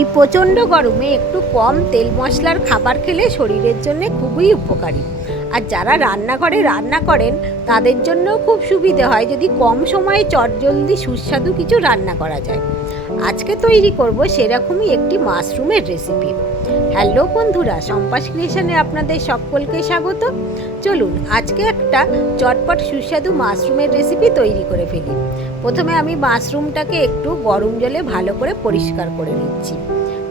এই প্রচণ্ড গরমে একটু কম তেল মশলার খাবার খেলে শরীরের জন্য খুবই উপকারী। আর যারা রান্নাঘরে রান্না করেন, তাদের জন্য খুব সুবিধে হয় যদি কম সময়ে চটজলদি সুস্বাদু কিছু রান্না করা যায়। আজকে তৈরি করব সেরকমই একটি মাশরুমের রেসিপি হ্যালো বন্ধুরা সম্পাস ক্রিয়েশনে আপনাদের সকলকে স্বাগত। চলুন, আজকে একটা চটপট সুস্বাদু মাশরুমের রেসিপি তৈরি করে ফেলি। প্রথমে আমি মাশরুমটাকে একটু গরম জলে ভালো করে পরিষ্কার করে নিচ্ছি।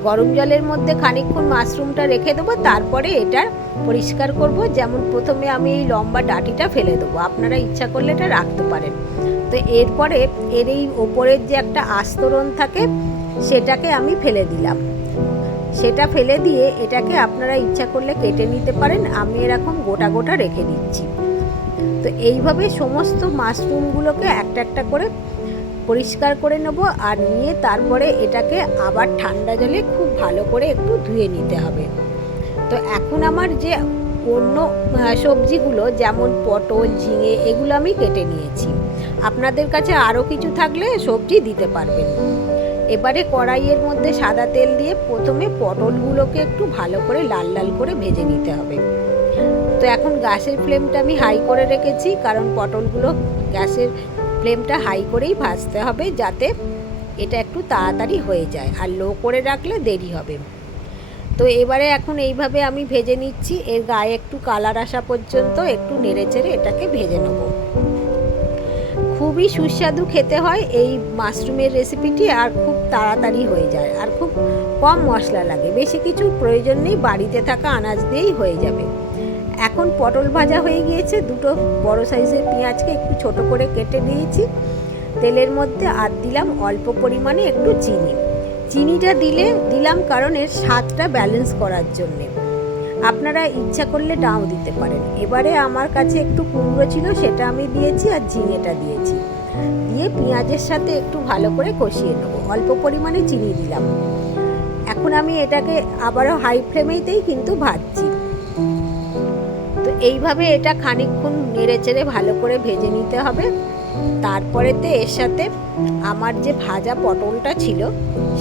গরম জলের মধ্যে খানিকক্ষণ মাশরুমটা রেখে দেবো, তারপরে এটা পরিষ্কার করব। যেমন প্রথমে আমি এই লম্বা ডাটিটা ফেলে দেবো, আপনারা ইচ্ছা করলে এটা রাখতে পারেন। তো এরপরে এর এই ওপরের যে একটা আস্তরণ থাকে, সেটাকে আমি ফেলে দিলাম। সেটা ফেলে দিয়ে এটাকে আপনারা ইচ্ছা করলে কেটে নিতে পারেন, আমি এরকম গোটা গোটা রেখে দিচ্ছি। তো এইভাবে সমস্ত মাশরুমগুলোকে একটা একটা করে পরিষ্কার করে নেব আর নিয়ে তারপরে এটাকে আবার ঠান্ডা জলে খুব ভালো করে একটু ধুয়ে নিতে হবে। তো এখন আমার যে অন্য সবজিগুলো যেমন পটল, ঝিঙে, এগুলো আমি কেটে নিয়েছি। আপনাদের কাছে আরও কিছু থাকলে সবজি দিতে পারবেন। এবারে কড়াইয়ের মধ্যে সাদা তেল দিয়ে প্রথমে পটলগুলোকে একটু ভালো করে লাল লাল করে ভেজে নিতে হবে। তো এখন গ্যাসের ফ্লেমটা আমি হাই করে রেখেছি, কারণ পটলগুলো গ্যাসের ফ্লেমটা হাই করেই ভাজতে হবে যাতে এটা একটু তাড়াতাড়ি হয়ে যায় আর লো করে রাখলে দেরি হবে। তো এবারে এখন এইভাবে আমি ভেজে নিচ্ছি, এর গায়ে একটু কালার আসা পর্যন্ত একটু নেড়ে চেড়ে এটাকে ভেজে নেব। খুবই সুস্বাদু খেতে হয় এই মাশরুমের রেসিপিটি আর খুব তাড়াতাড়ি হয়ে যায় আর খুব কম মশলা লাগে, বেশি কিছু প্রয়োজন নেই, বাড়িতে থাকা আনাজ দিয়েই হয়ে যাবে। এখন পটল ভাজা হয়ে গিয়েছে, দুটো বড় সাইজের পেঁয়াজকে একটু ছোট করে কেটে নিয়েছি। তেলের মধ্যে আর দিলাম অল্প পরিমাণে একটু চিনি। চিনিটা দিলে, দিলাম কারণ এর স্বাদটা ব্যালেন্স করার জন্যে। আপনারা ইচ্ছা করলে নাও দিতে পারেন। এবারে আমার কাছে একটু কুমড়ো ছিল, সেটা আমি দিয়েছি আর ঝিঙেটা দিয়েছি। দিয়ে পেঁয়াজের সাথে একটু ভালো করে কষিয়ে নেব। অল্প পরিমাণে চিনি দিলাম। এখন আমি এটাকে আবারও হাই ফ্লেমেতেই কিন্তু ভাজছি। এইভাবে এটা খানিকক্ষণ নেড়ে চেড়ে ভালো করে ভেজে নিতে হবে। তারপরেতে এর সাথে আমার যে ভাজা পটলটা ছিল,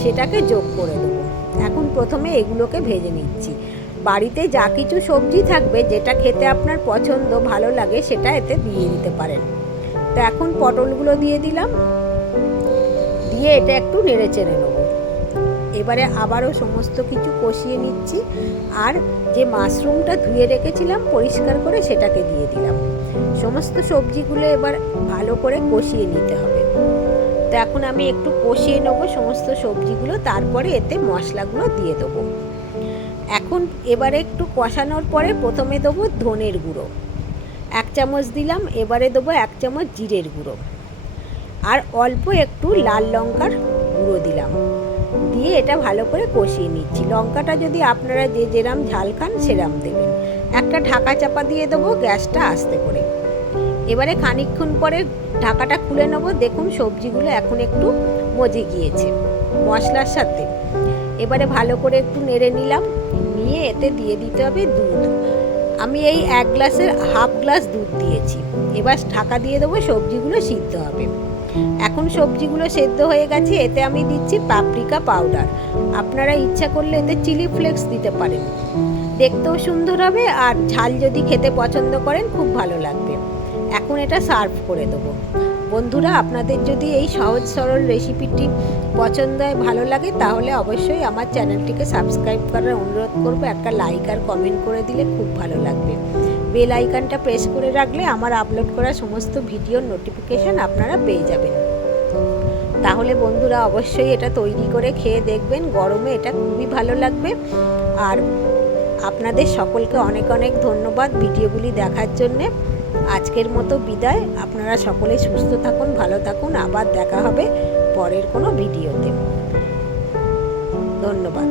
সেটাকে যোগ করে দেবো। এখন প্রথমে এগুলোকে ভেজে নিচ্ছি। বাড়িতে যা কিছু সবজি থাকবে, যেটা খেতে আপনার পছন্দ, ভালো লাগে, সেটা এতে দিয়ে দিতে পারেন। তো এখন পটলগুলো দিয়ে দিলাম। দিয়ে এটা একটু নেড়ে চেড়ে নেব। এবারে আবারও সমস্ত কিছু কষিয়ে নিচ্ছি। আর যে মাশরুমটা ধুয়ে রেখেছিলাম, পরিষ্কার করে সেটাকে দিয়ে দিলাম। সমস্ত সবজিগুলো এবার ভালো করে কষিয়ে নিতে হবে। তো এখন আমি একটু কষিয়ে নেব সমস্ত সবজিগুলো, তারপরে এতে মশলাগুলো দিয়ে দেবো। এখন এবারে একটু কষানোর পরে প্রথমে দেবো ধনের গুঁড়ো। এক চামচ দিলাম, এবারে দেবো এক চামচ জিরের গুঁড়ো। আর অল্প একটু লাল লঙ্কার গুঁড়ো দিলাম। দিয়ে এটা ভালো করে কষিয়ে নিচ্ছি। লঙ্কাটা যদি আপনারা যে যেরাম ঝাল খান সেরাম দেবেন। একটা ঢাকা চাপা দিয়ে দেবো, গ্যাসটা আস্তে করে। এবারে খানিকক্ষণ পরে ঢাকাটা খুলে নেব। দেখুন সবজিগুলো এখন একটু মজে গিয়েছে মশলার সাথে। এবারে ভালো করে একটু নেড়ে নিলাম। নিয়ে এতে দিয়ে দিতে হবে দুধ। আমি এই এক গ্লাসের হাফ গ্লাস দুধ দিয়েছি। এবার ঢাকা দিয়ে দেবো সবজিগুলো সিদ্ধ হবে। এখন সবজিগুলো সেদ্ধ হয়ে গেছে, এতে আমি দিচ্ছি পাপরিকা পাউডার আপনারা ইচ্ছা করলে এতে চিলি ফ্লেক্স দিতে পারেন। দেখতেও সুন্দর হবে আর ঝাল যদি খেতে পছন্দ করেন, খুব ভালো লাগবে। এখন এটা সার্ভ করে দেবো। বন্ধুরা, আপনাদের যদি এই সহজ সরল রেসিপিটি পছন্দ হয়, ভালো লাগে, তাহলে অবশ্যই আমার চ্যানেলটিকে সাবস্ক্রাইব করার অনুরোধ করব। একটা লাইক আর কমেন্ট করে দিলে খুব ভালো লাগবে। বেল আইকনটা প্রেস করে রাখলে আমার আপলোড করা সমস্ত ভিডিওর নোটিফিকেশান আপনারা পেয়ে যাবেন। তাহলে বন্ধুরা অবশ্যই এটা তৈরি করে খেয়ে দেখবেন, গরমে এটা খুবই ভালো লাগবে। আর আপনাদের সকলকে অনেক অনেক ধন্যবাদ ভিডিওগুলি দেখার জন্যে। আজকের মতো বিদায়। আপনারা সকলে সুস্থ থাকুন, ভালো থাকুন। আবার দেখা হবে পরের কোনো ভিডিওতে ধন্যবাদ।